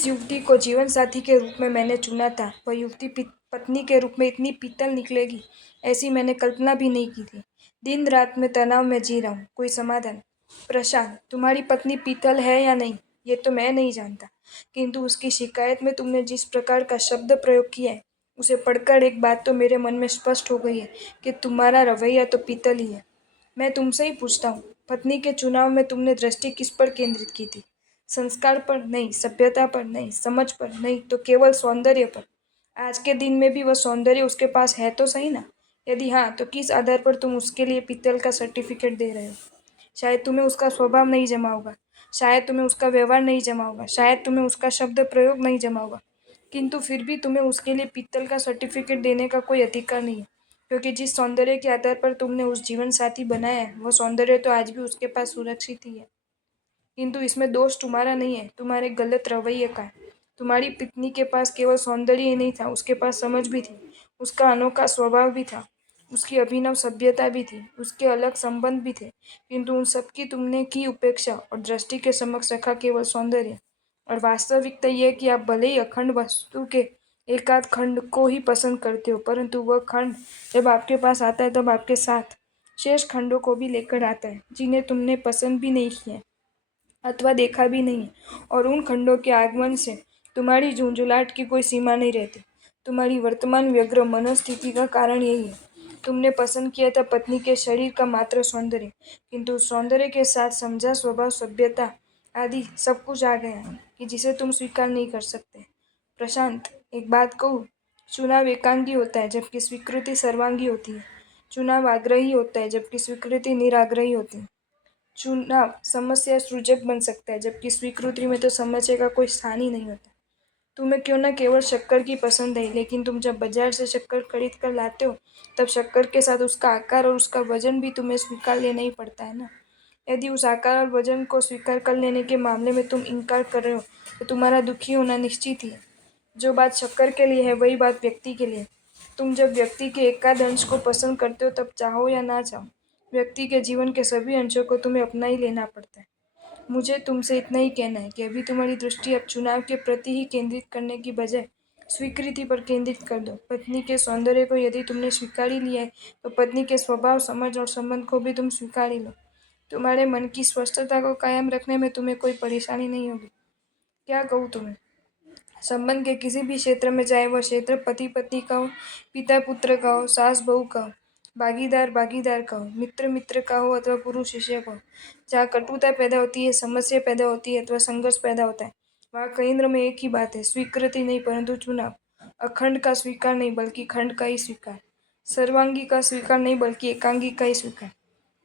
जिस युवती को जीवन साथी के रूप में मैंने चुना था, वह युवती पत्नी के रूप में इतनी पीतल निकलेगी, ऐसी मैंने कल्पना भी नहीं की थी। दिन रात मैं तनाव में जी रहा हूँ, कोई समाधान। प्रशांत, तुम्हारी पत्नी पीतल है या नहीं, ये तो मैं नहीं जानता, किंतु उसकी शिकायत में तुमने जिस प्रकार का शब्द प्रयोग किया है, उसे पढ़कर एक बात तो मेरे मन में स्पष्ट हो गई है कि तुम्हारा रवैया तो पीतल ही है। मैं तुमसे ही पूछता हूँ, पत्नी के चुनाव में तुमने दृष्टि किस पर केंद्रित की थी? संस्कार पर नहीं, सभ्यता पर नहीं, समझ पर नहीं, तो केवल सौंदर्य पर। आज के दिन में भी वह सौंदर्य उसके पास है तो सही ना? यदि हाँ, तो किस आधार पर तुम उसके लिए पीतल का सर्टिफिकेट दे रहे हो? शायद तुम्हें उसका स्वभाव नहीं जमा होगा, शायद तुम्हें उसका व्यवहार नहीं जमा होगा, शायद तुम्हें उसका शब्द प्रयोग नहीं जमा होगा, किंतु फिर भी तुम्हें उसके लिए पीतल का सर्टिफिकेट देने का कोई अधिकार नहीं है, क्योंकि जिस सौंदर्य के आधार पर तुमने उस जीवन साथी बनाया है, वह सौंदर्य तो आज भी उसके पास सुरक्षित ही है। किंतु इसमें दोष तुम्हारा नहीं है, तुम्हारे गलत रवैये का है। तुम्हारी पत्नी के पास केवल सौंदर्य ही नहीं था, उसके पास समझ भी थी, उसका अनोखा स्वभाव भी था, उसकी अभिनव सभ्यता भी थी, उसके अलग संबंध भी थे, किंतु उन सबकी तुमने की उपेक्षा और दृष्टि के समक्ष रखा केवल सौंदर्य। और वास्तविकता यह है कि आप भले ही अखंड वस्तु के एकाध खंड को ही पसंद करते हो, परंतु वह खंड जब आपके पास आता है तब आपके साथ शेष खंडों को भी लेकर आता है, जिन्हें तुमने पसंद भी नहीं किया अथवा देखा भी नहीं, और उन खंडों के आगमन से तुम्हारी झुंझुलाहट की कोई सीमा नहीं रहती। तुम्हारी वर्तमान व्यग्र मनोस्थिति का कारण यही है। तुमने पसंद किया था पत्नी के शरीर का मात्र सौंदर्य, किंतु उस सौंदर्य के साथ समझा स्वभाव, सभ्यता आदि सब कुछ आ गया है कि जिसे तुम स्वीकार नहीं कर सकते। प्रशांत, एक बात कहूँ, चुनाव एकांगी होता है जबकि स्वीकृति सर्वांगी होती है। चुनाव आग्रही होता है जबकि स्वीकृति निराग्रही होती है। चुनाव समस्या सृजक बन सकता है जबकि स्वीकृति में तो समस्या का कोई स्थान ही नहीं होता। तुम्हें क्यों न केवल शक्कर की पसंद है, लेकिन तुम जब बाजार से शक्कर खरीद कर लाते हो, तब शक्कर के साथ उसका आकार और उसका वजन भी तुम्हें स्वीकार लेना ही पड़ता है ना? यदि उस आकार और वजन को स्वीकार कर लेने के मामले में तुम इनकार कर रहे हो, तो तुम्हारा दुखी होना निश्चित ही है। जो बात शक्कर के लिए है, वही बात व्यक्ति के लिए है। तुम जब व्यक्ति के एकाध अंश को पसंद करते हो, तब चाहो या ना चाहो, व्यक्ति के जीवन के सभी अंशों को तुम्हें अपना ही लेना पड़ता है। मुझे तुमसे इतना ही कहना है कि अभी तुम्हारी दृष्टि अब चुनाव के प्रति ही केंद्रित करने की बजाय स्वीकृति पर केंद्रित कर दो। पत्नी के सौंदर्य को यदि तुमने स्वीकार ही लिया है, तो पत्नी के स्वभाव, समझ और संबंध को भी तुम स्वीकार ही लो। तुम्हारे मन की स्वस्थता को कायम रखने में तुम्हें कोई परेशानी नहीं होगी। क्या कहूँ तुम्हें? संबंध के किसी भी क्षेत्र में, चाहे वह क्षेत्र पति पत्नी का हो, पिता पुत्र का हो, सास बहू का हो, भागीदार भागीदार का हो, मित्र मित्र का हो अथवा पुरुष शिष्य का हो, जहाँ कटुता पैदा होती है, समस्या पैदा होती है अथवा संघर्ष पैदा होता है, वहाँ केंद्र में एक ही बात है, स्वीकृति नहीं परंतु चुनाव। अखंड का स्वीकार नहीं बल्कि खंड का ही स्वीकार, सर्वांगी का स्वीकार नहीं बल्कि एकांगी का ही स्वीकार।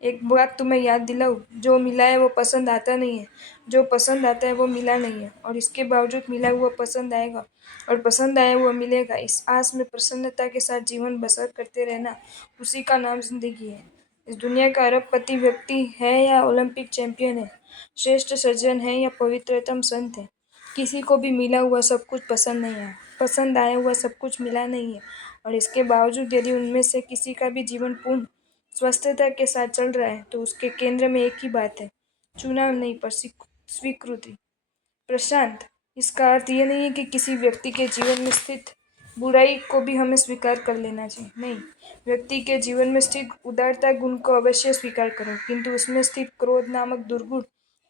एक बात तुम्हें याद दिलाऊं, जो मिला है वो पसंद आता नहीं है, जो पसंद आता है वो मिला नहीं है, और इसके बावजूद मिला हुआ पसंद आएगा और पसंद आया हुआ मिलेगा। इस आस में प्रसन्नता के साथ जीवन बसर करते रहना, उसी का नाम जिंदगी है। इस दुनिया का अरबपति व्यक्ति है या ओलंपिक चैंपियन है, श्रेष्ठ सज्जन है या पवित्रतम संत है, किसी को भी मिला हुआ सब कुछ पसंद नहीं आया, पसंद आया हुआ सब कुछ मिला नहीं है, और इसके बावजूद यदि उनमें से किसी का भी जीवन पूर्ण स्वस्थता के साथ चल रहा है, तो उसके केंद्र में एक ही बात है, चुनाव नहीं पर स्वीकृति। प्रशांत, इसका अर्थ ये नहीं है कि किसी व्यक्ति के जीवन में स्थित बुराई को भी हमें स्वीकार कर लेना चाहिए, नहीं। व्यक्ति के जीवन में स्थित उदारता गुण को अवश्य स्वीकार करो, किंतु उसमें स्थित क्रोध नामक दुर्गुण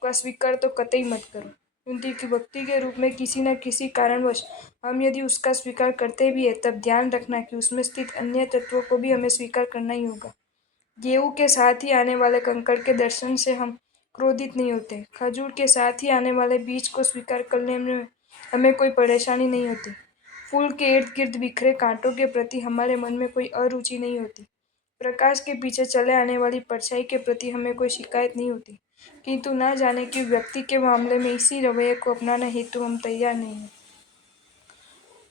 का स्वीकार तो कतई मत करो, क्योंकि व्यक्ति के रूप में किसी न किसी कारणवश हम यदि उसका स्वीकार करते भी है, तब ध्यान रखना कि उसमें स्थित अन्य तत्वों को भी हमें स्वीकार करना ही होगा। गेहूं के साथ ही आने वाले कंकड़ के दर्शन से हम क्रोधित नहीं होते, खजूर के साथ ही आने वाले बीज को स्वीकार करने में हमें कोई परेशानी नहीं होती, फूल के इर्द गिर्द बिखरे कांटों के प्रति हमारे मन में कोई अरुचि नहीं होती, प्रकाश के पीछे चले आने वाली परछाई के प्रति हमें कोई शिकायत नहीं होती, किंतु ना जाने कि व्यक्ति के मामले में इसी रवैये को अपनाने हेतु हम तैयार नहीं हैं।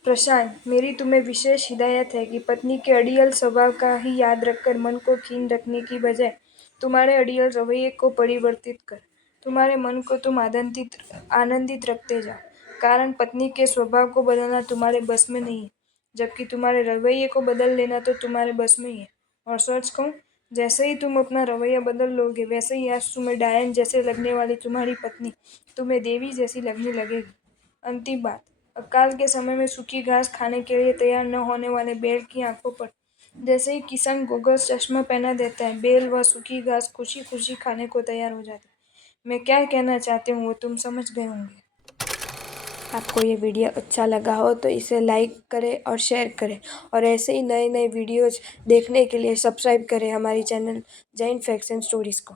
प्रशांत, मेरी तुम्हें विशेष हिदायत है कि पत्नी के अड़ियल स्वभाव का ही याद रखकर मन को खीन रखने की बजाय तुम्हारे अड़ियल रवैये को परिवर्तित कर तुम्हारे मन को तुम आनंदित रखते जाओ, कारण पत्नी के स्वभाव को बदलना तुम्हारे बस में नहीं है, जबकि तुम्हारे रवैये को बदल लेना तो तुम्हारे बस में ही है। और सच कहूं, जैसे ही तुम अपना रवैया बदल लोगे, वैसे ही आज तुम्हें डायन जैसे लगने वाली तुम्हारी पत्नी तुम्हें देवी जैसी लगने लगेगी। अंतिम बात, अकाल के समय में सूखी घास खाने के लिए तैयार न होने वाले बैल की आंखों पर जैसे ही किसान गोगस चश्मा पहना देता है, बैल व सूखी घास खुशी खुशी खाने को तैयार हो जाते हैं। मैं क्या कहना चाहती हूँ वो तुम समझ गए होंगे। आपको ये वीडियो अच्छा लगा हो तो इसे लाइक करें और शेयर करें, और ऐसे ही नए नए वीडियोज़ देखने के लिए सब्सक्राइब करें हमारी channel Jain facts and stories को।